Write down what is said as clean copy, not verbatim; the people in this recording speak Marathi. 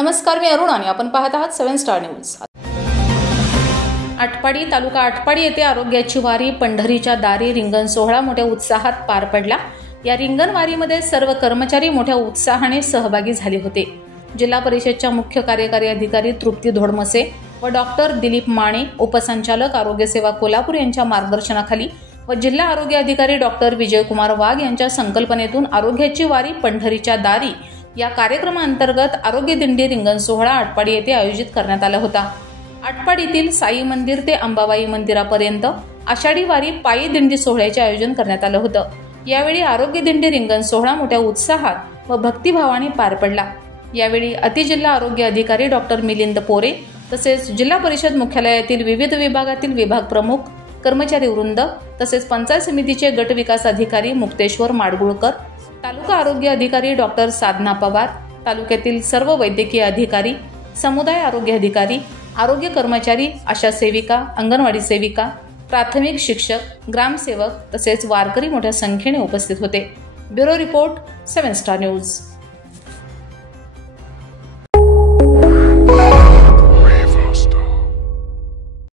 नमस्कार, मी अरुण आणि आपण पाहत आहात 7 स्टार न्यूज। आटपाडी तालुका आटपाडी येथे आरोग्याची वारी पंढरीच्या दारी रिंगण सोहळा मोठ्या उत्साहात पार पडला। या रिंगण वारीमध्ये सर्व कर्मचारी मोठ्या उत्साहाने सहभागी झाले होते। जिल्हा परिषदच्या मुख्य कार्यकारी अधिकारी तृप्ती धोडमसे व डॉक्टर दिलीप माने, उपसंचालक आरोग्य सेवा कोल्हापूर यांच्या मार्गदर्शनाखाली व जिल्हा आरोग्य अधिकारी डॉक्टर विजयकुमार वाघ यांच्या संकल्पनेतून आरोग्याची वारी पंढरीच्या दारी या कार्यक्रमाअंतर्गत आरोग्य दिंडी रिंगण सोहळा आटपाडी येथे आयोजित करण्यात आला होता। आटपाडीतील साई मंदिर ते अंबाबाई मंदिरापर्यंत आषाढी वारी पायी दिंडी सोहळ्याचे आयोजन करण्यात आलं होतं। यावेळी आरोग्य दिंडी रिंगण सोहळा मोठ्या उत्साहात व भक्तिभावाने पार पडला। यावेळी अतिजिल्हा आरोग्य अधिकारी डॉक्टर मिलिंद पोरे तसेच जिल्हा परिषद मुख्यालयातील विविध विभागातील विभाग प्रमुख, कर्मचारी वृंद तसेच पंचायत समितीचे गट विकास अधिकारी मुक्तेश्वर माडगुळकर, तालुका आरोग्य अधिकारी डॉक्टर साधना पवार, तालुक्यातील सर्व वैद्यकीय अधिकारी, समुदाय आरोग्य अधिकारी, आरोग्य कर्मचारी, आशा सेविका, अंगणवाडी सेविका, प्राथमिक शिक्षक, ग्रामसेवक तसेच वारकरी मोठ्या संख्येने उपस्थित होते। Bureau report 7 star news.